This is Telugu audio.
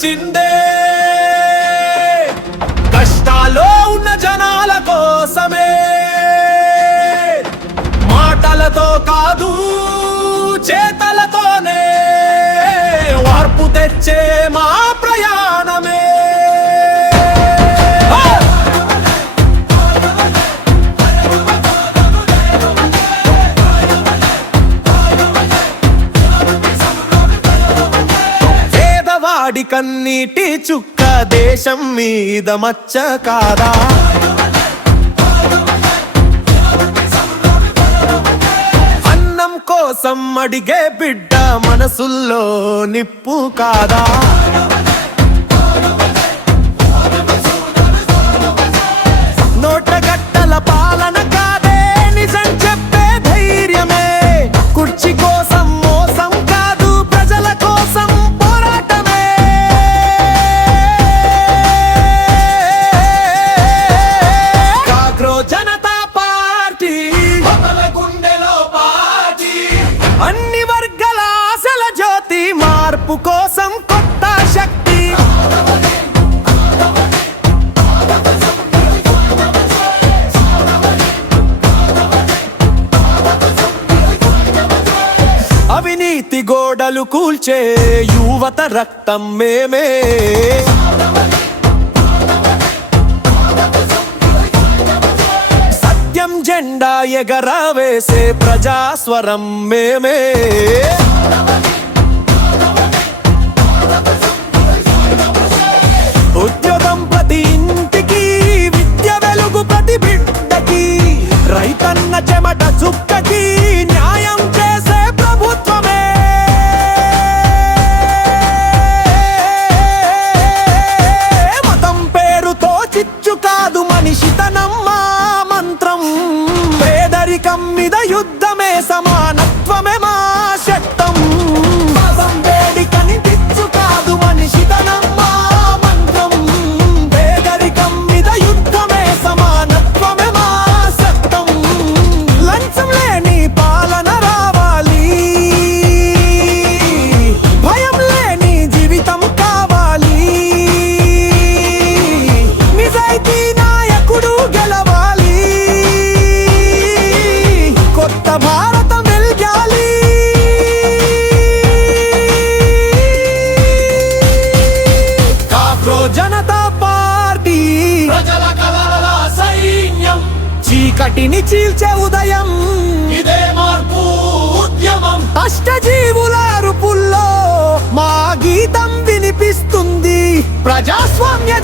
వచ్చిందే కష్టాల్లో ఉన్న జనాల కోసమే మాటలతో కాదు చేతలతోనే వార్పు తెచ్చే మా ప్రయాణమే పేదవాడి కన్నీటి చుక్క దేశం మీద మచ్చ కాదా కోసం అడిగే బిడ్డ మనసుల్లో నిప్పు కాదా నోటగట్టల పాలన కాదే నిజం చెప్పే ధైర్యమే కుర్చీ కోసం మోసం కాదు ప్రజల కోసం పోరాటమే కాక్రో జనతా పార్టీ గుండెలో అన్ని వర్గాల ఆశల జ్యోతి మార్పు కోసం కొత్త శక్తి అవినీతి గోడలు కూల్చే యువత రక్తం మేమే జెండా ఎగరవేసే ప్రజాస్వరం మేమే ఉద్యోగం ప్రతి ఇంటికి విద్య వెలుగు ప్రతి బిడ్డకి రైతన్న చెమట చుక్కకి న్యాయం చేసే ప్రభుత్వమే మతం పేరుతో చిచ్చు కాదు మనిషితనం మంత్రం పేదరికం మీద యుద్ధమే సమానత్వమే మా శక్తం వేడికని పిచ్చు కాదు మనిషితనం మా మంత్రం పేదరికం మీద యుద్ధమే సమానత్వమే మా శక్తం లంచం లేని పాలన రావాలి భయం లేని జీవితం కావాలి నిజాయితీ నాయకుడు గెలవాలి భారతం వెల్గాలి కాక్రో జనతా పార్టీ ప్రజల కలల సైన్యం చీకటిని చీల్చే ఉదయం ఇదే మార్పు ఉద్యమం అష్టజీవుల అరుపుల్లో మా గీతం వినిపిస్తుంది ప్రజాస్వామ్య